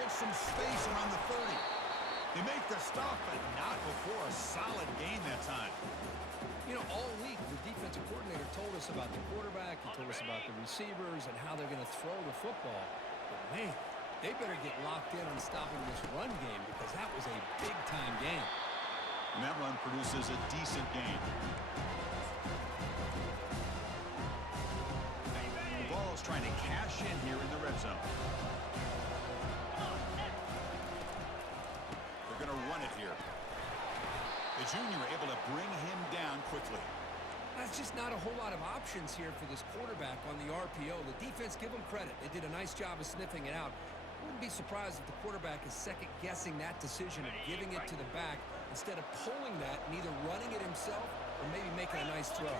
Gets some space around the 30. They make the stop, but not before a solid gain that time. You know, all week, the defensive coordinator told us about the quarterback. He told us about the receivers and how they're going to throw the football. But, man, they better get locked in on stopping this run game because that was a big-time game. And that run produces a decent gain. The Vols trying to cash in here in the red zone. They're going to run it here. The junior able to bring him down quickly. That's just not a whole lot of options here for this quarterback on the RPO. The defense, give them credit. They did a nice job of sniffing it out. I wouldn't be surprised if the quarterback is second-guessing that decision of giving it to the back instead of pulling that and either running it himself or maybe making a nice throw.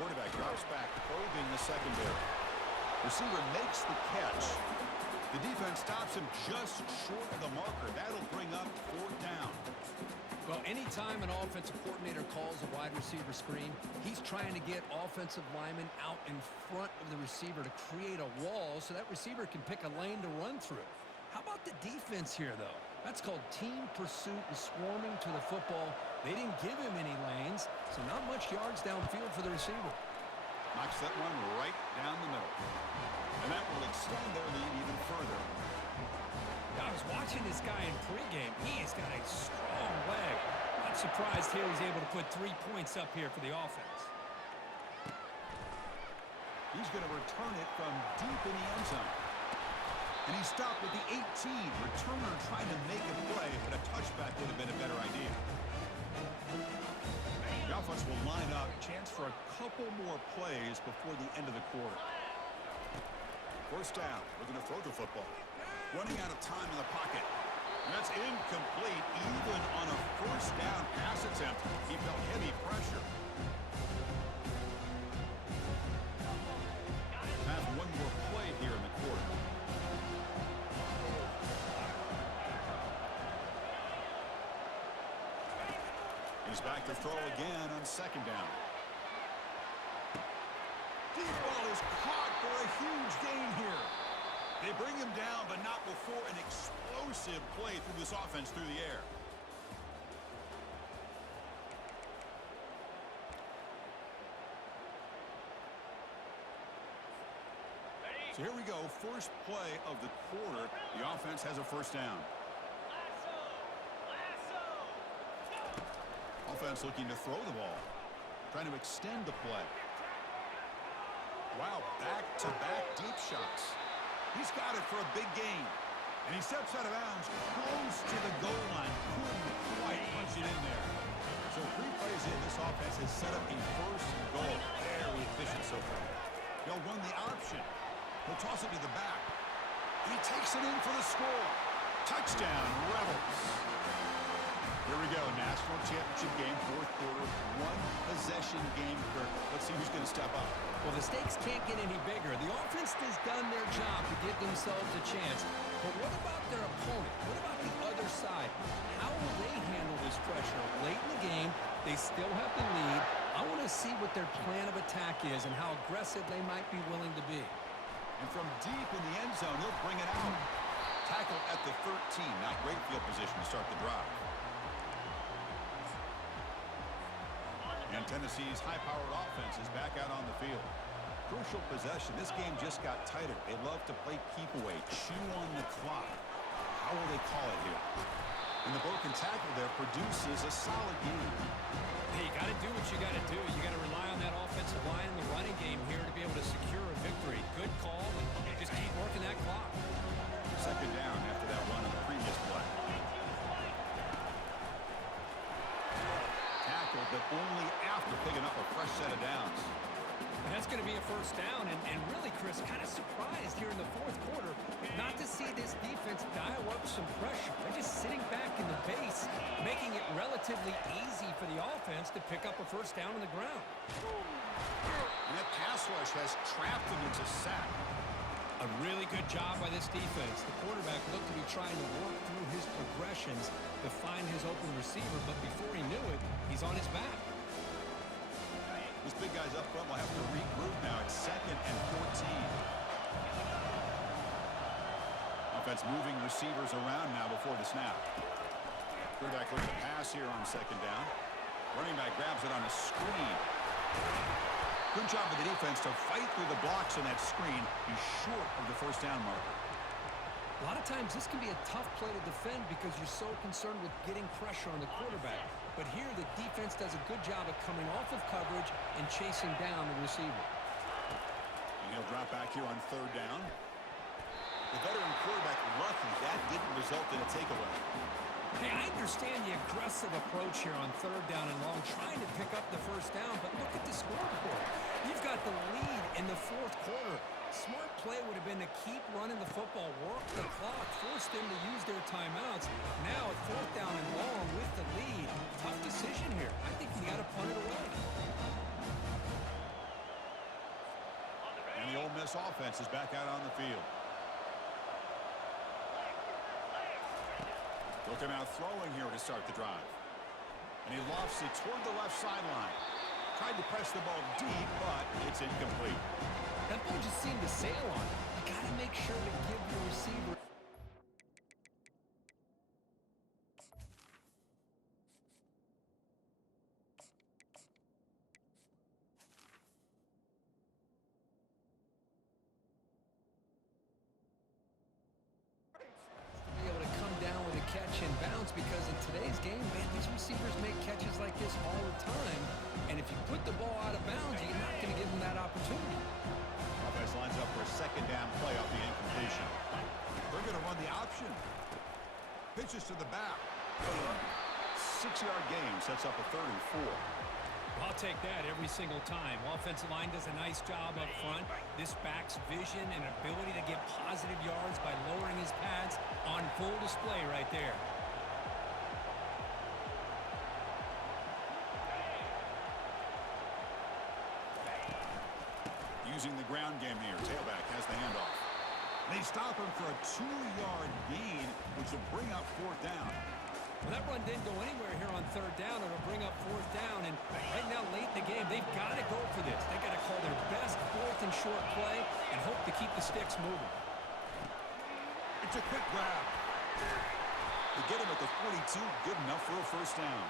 Quarterback drops back, probing the secondary. Receiver makes the catch. The defense stops him just short of the marker. That'll bring up 4th down. Well, anytime an offensive coordinator calls a wide receiver screen, he's trying to get offensive linemen out in front of the receiver to create a wall so that receiver can pick a lane to run through. How about the defense here, though? That's called team pursuit and swarming to the football. They didn't give him any lanes, so not much yards downfield for the receiver. Knocks that one right down the middle. And that will extend their lead even further. I was watching this guy in pregame. He has got a strong leg. Not surprised here he's able to put 3 points up here for the offense. He's going to return it from deep in the end zone. And he stopped with the 18. Returner trying to make a play, but a touchback would have been a better idea. The offense will line up. Chance for a couple more plays before the end of the quarter. 1st down. We're going to throw the football. Running out of time in the pocket. And that's incomplete. Even on a 1st down pass attempt, he felt heavy pressure. Have one more play here in the quarter. He's back to throw again on 2nd down. Deep ball is caught for a huge gain here. They bring him down, but not before an explosive play through this offense through the air. So here we go, first play of the quarter. The offense has a 1st down. Offense looking to throw the ball. Trying to extend the play. Wow, back-to-back deep shots. He's got it for a big gain. And he steps out of bounds close to the goal line. Couldn't quite punch it in there. So 3 plays in, this offense has set up a 1st goal. Very efficient so far. They'll run the option. He'll toss it to the back. He takes it in for the score. Touchdown, Rebels. Here we go, national championship game, 4th quarter, 1-possession game. Let's see who's going to step up. Well, the stakes can't get any bigger. The offense has done their job to give themselves a chance. But what about their opponent? What about the other side? How will they handle this pressure? Late in the game, they still have the lead. I want to see what their plan of attack is and how aggressive they might be willing to be. And from deep in the end zone, he'll bring it out. Tackle at the 13. Not great field position to start the drive. And Tennessee's high-powered offense is back out on the field. Crucial possession. This game just got tighter. They love to play keep away, chew on the clock. How will they call it here? And the broken tackle there produces a solid game. Hey, you got to do what you got to do. You got to rely on that offensive line in the running game here to be able to secure a victory. Good call. Just keep working that clock. 2nd down after that run on the previous play. Tackle, but only after picking up a fresh set of downs. And that's going to be a 1st down. And really, Chris, kind of surprised here in the 4th quarter not to see this defense dial up some pressure. They're just sitting back in the base, making it relatively easy for the offense to pick up a 1st down on the ground. And that pass rush has trapped him into sack. A really good job by this defense. The quarterback looked to be trying to work through his progressions to find his open receiver, but before he knew it, he's on his back. These big guys up front will have to regroup now. It's 2nd and 14. A Offense moving receivers around now before the snap. Quarterback looking to pass here on second down. Running back grabs it on a screen. Good job of the defense to fight through the blocks on that screen. He's short of the first down marker. A lot of times this can be a tough play to defend because you're so concerned with getting pressure on the quarterback. But here the defense does a good job of coming off of coverage and chasing down the receiver. And he'll drop back here on third down. The veteran quarterback lucky that didn't result in a takeaway. Hey, I understand the aggressive approach here on third down and long, trying to pick up the first down, but look at the scoreboard. You've got the lead in the fourth quarter. Smart play would have been to keep running the football, work the clock, force them to use their timeouts. Now at fourth down and long with the lead. Tough decision here. I think you got to punt it away. And the Ole Miss offense is back out on the field. Looking out throwing here to start the drive. And he lofts it toward the left sideline. Tried to press the ball deep, but it's incomplete. That ball just seemed to sail on it. You got to make sure to give your receiver. Be able to come down with a catch and bounce, because in today's game, man, these receivers make catches like this all the time. And if you put the ball out of bounds, you're not going to give them that opportunity. Offense lines up for a second down play off the incompletion. They're going to run the option. Pitches to the back. 6-yard gain sets up a 3rd and 4. I'll take that every single time. Offensive line does a nice job up front. This back's vision and ability to get positive yards by lowering his pads on full display right there. Using the ground game here. Tailback has the handoff. They stop him for a 2-yard gain, which will bring up 4th down. Well, that run didn't go anywhere here on 3rd down. It'll bring up 4th down. And right now, late in the game, they've got to go for this. They've got to call their best 4th and short play and hope to keep the sticks moving. It's a quick grab. They get him at the 42. Good enough for a first down.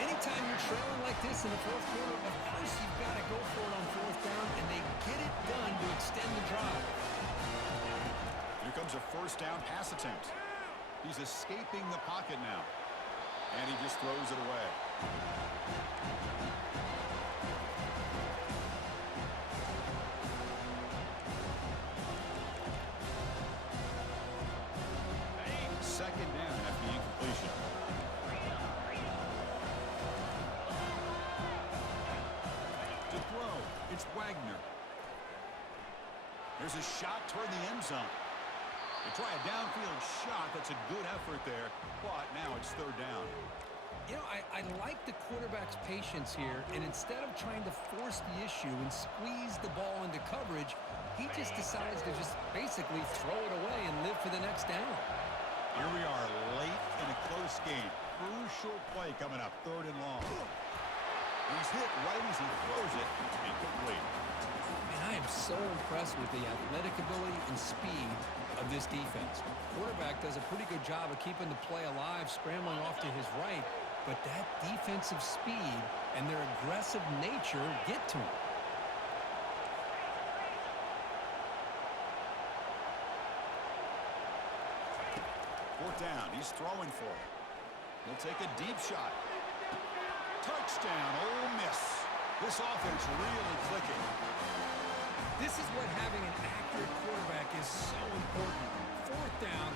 Anytime you're trailing like this in the fourth quarter, of course you've got to go for it on 4th down, and they get it done to extend the drive. Here comes a first down pass attempt. He's escaping the pocket now. And he just throws it away. Second down after the incompletion. To throw, it's Wagner. There's a shot toward the end zone. They try a downfield shot. That's a good effort there, but now it's 3rd down. You know, I like the quarterback's patience here, and instead of trying to force the issue and squeeze the ball into coverage, he just decides to just basically throw it away and live for the next down. Here we are late in a close game. Crucial play coming up, 3rd and long. He's hit right as he throws it, incomplete. And I am so impressed with the athletic ability and speed of this defense. Quarterback does a pretty good job of keeping the play alive, scrambling off to his right, but that defensive speed and their aggressive nature get to him. Fourth down, he's throwing for it. He'll take a deep shot. Touchdown, Ole Miss. This offense really clicking. This is what having an accurate quarterback is so important. 4th down,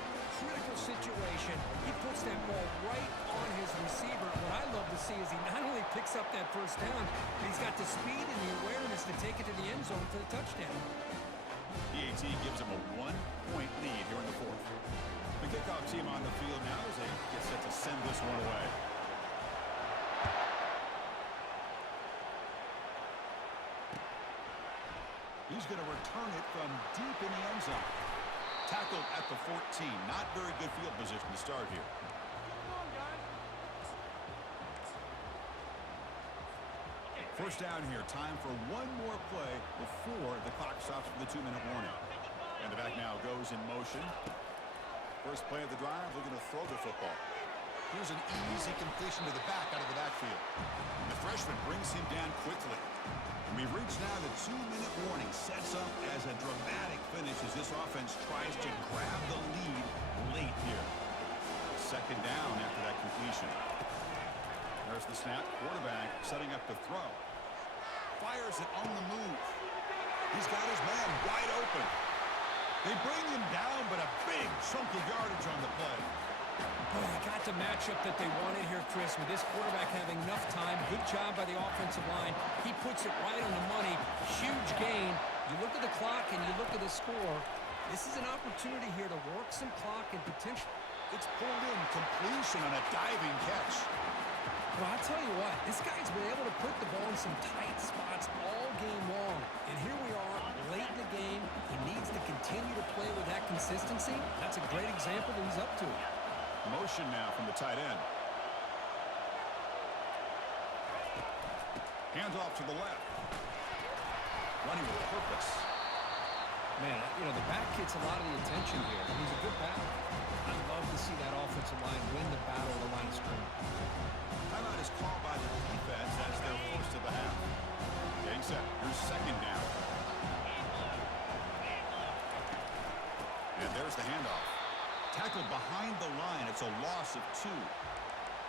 critical situation. He puts that ball right on his receiver. What I love to see is he not only picks up that first down, but he's got the speed and the awareness to take it to the end zone for the touchdown. PAT gives him a 1-point lead here in the 4th. The kickoff team on the field now as they get set to send this one away. He's going to return it from deep in the end zone. Tackled at the 14. Not very good field position to start here. First down here. Time for one more play before the clock stops for the 2-minute warning. And the back now goes in motion. First play of the drive, looking to throw the football. Here's an easy completion to the back out of the backfield. And the freshman brings him down quickly. And we've reached now the 2-minute warning. Sets up as a dramatic finish as this offense tries to grab the lead late here. Second down after that completion. There's the snap. Quarterback setting up to throw. Fires it on the move. He's got his man wide open. They bring him down, but a big chunk of yardage on the play. Boy, they got the matchup that they wanted here, Chris, with this quarterback having enough time. Good job by the offensive line. He puts it right on the money. Huge gain. You look at the clock and you look at the score. This is an opportunity here to work some clock and potential. It's pulled in. Completion on a diving catch. Well, I'll tell you what, this guy's been able to put the ball in some tight spots all game long. And here we are, late in the game. He needs to continue to play with that consistency. That's a great example that he's up to it. Motion now from the tight end. Hands off to the left. Running with purpose. Man, you know, the back gets a lot of the attention here. He's a good back. I love to see that offensive line win the battle of the line of scrimmage. Timeout is called by the defense as their first of the half. Getting set. Here's second down. And there's the handoff. Tackled behind the line. It's a loss of 2.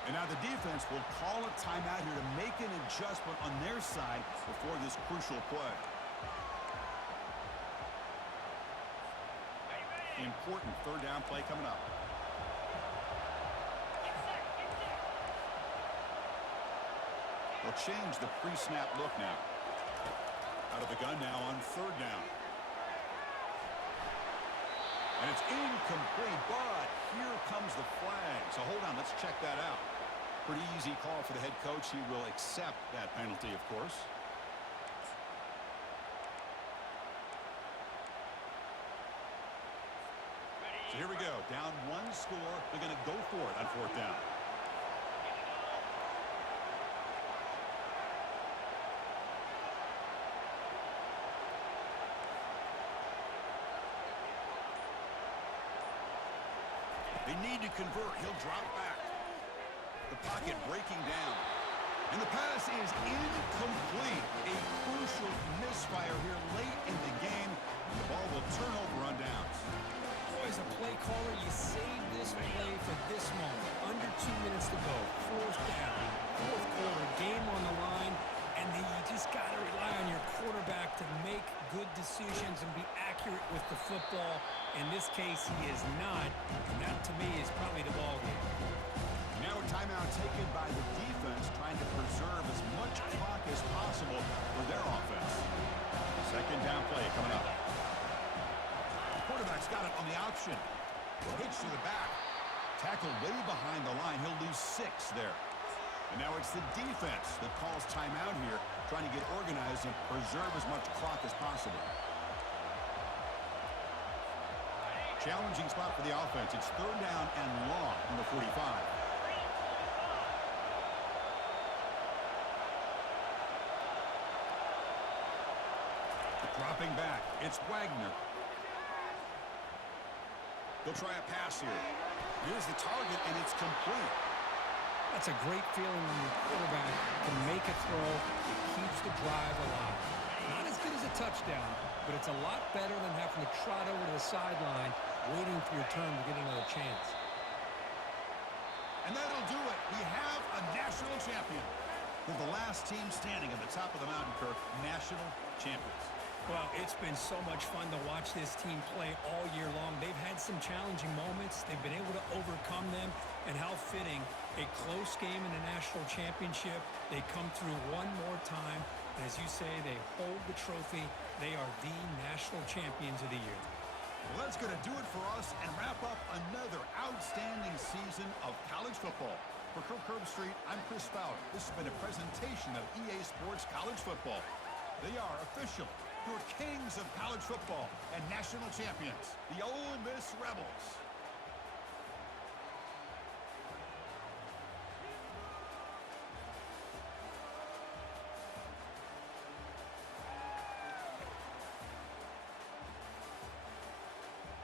And now the defense will call a timeout here to make an adjustment on their side before this crucial play. Important third down play coming up. They'll change the pre-snap look now. Out of the gun now on third down. And it's incomplete, but here comes the flag. So hold on, let's check that out. Pretty easy call for the head coach. He will accept that penalty, of course. So here we go. Down 1 score. They're going to go for it on fourth down. They need to convert. He'll drop back. The pocket breaking down. And the pass is incomplete. A crucial misfire here late in the game. The ball will turn over on downs. Boy, as a play caller, you save this play for this moment. Under 2 minutes to go. Fourth down. Fourth quarter. Game on the line. And then you just got to rely on your quarterback to make good decisions and be accurate with the football. In this case, he is not. And that, to me, is probably the ball game. Now a timeout taken by the defense, trying to preserve as much clock as possible for their offense. Second down play coming up. The quarterback's got it on the option. Pitch to the back. Tackle way behind the line. He'll lose 6 there. And now it's the defense that calls timeout here, trying to get organized and preserve as much clock as possible. Challenging spot for the offense. It's third down and long from the 45. Dropping back. It's Wagner. They'll try a pass here. Here's the target, and it's complete. That's a great feeling when your quarterback can make a throw that keeps the drive alive. Not as good as a touchdown, but it's a lot better than having to trot over to the sideline waiting for your turn to get another chance. And that'll do it. We have a national champion. They're the last team standing at the top of the mountain, Kirk. National champions. Well, it's been so much fun to watch this team play all year long. They've had some challenging moments. They've been able to overcome them. And how fitting, a close game in the national championship. They come through one more time. And as you say, they hold the trophy. They are the national champions of the year. Well, that's going to do it for us and wrap up another outstanding season of college football. For Kirk Herbstreit, I'm Chris Fowler. This has been a presentation of EA Sports College Football. They are official. Your kings of college football and national champions, the Ole Miss Rebels.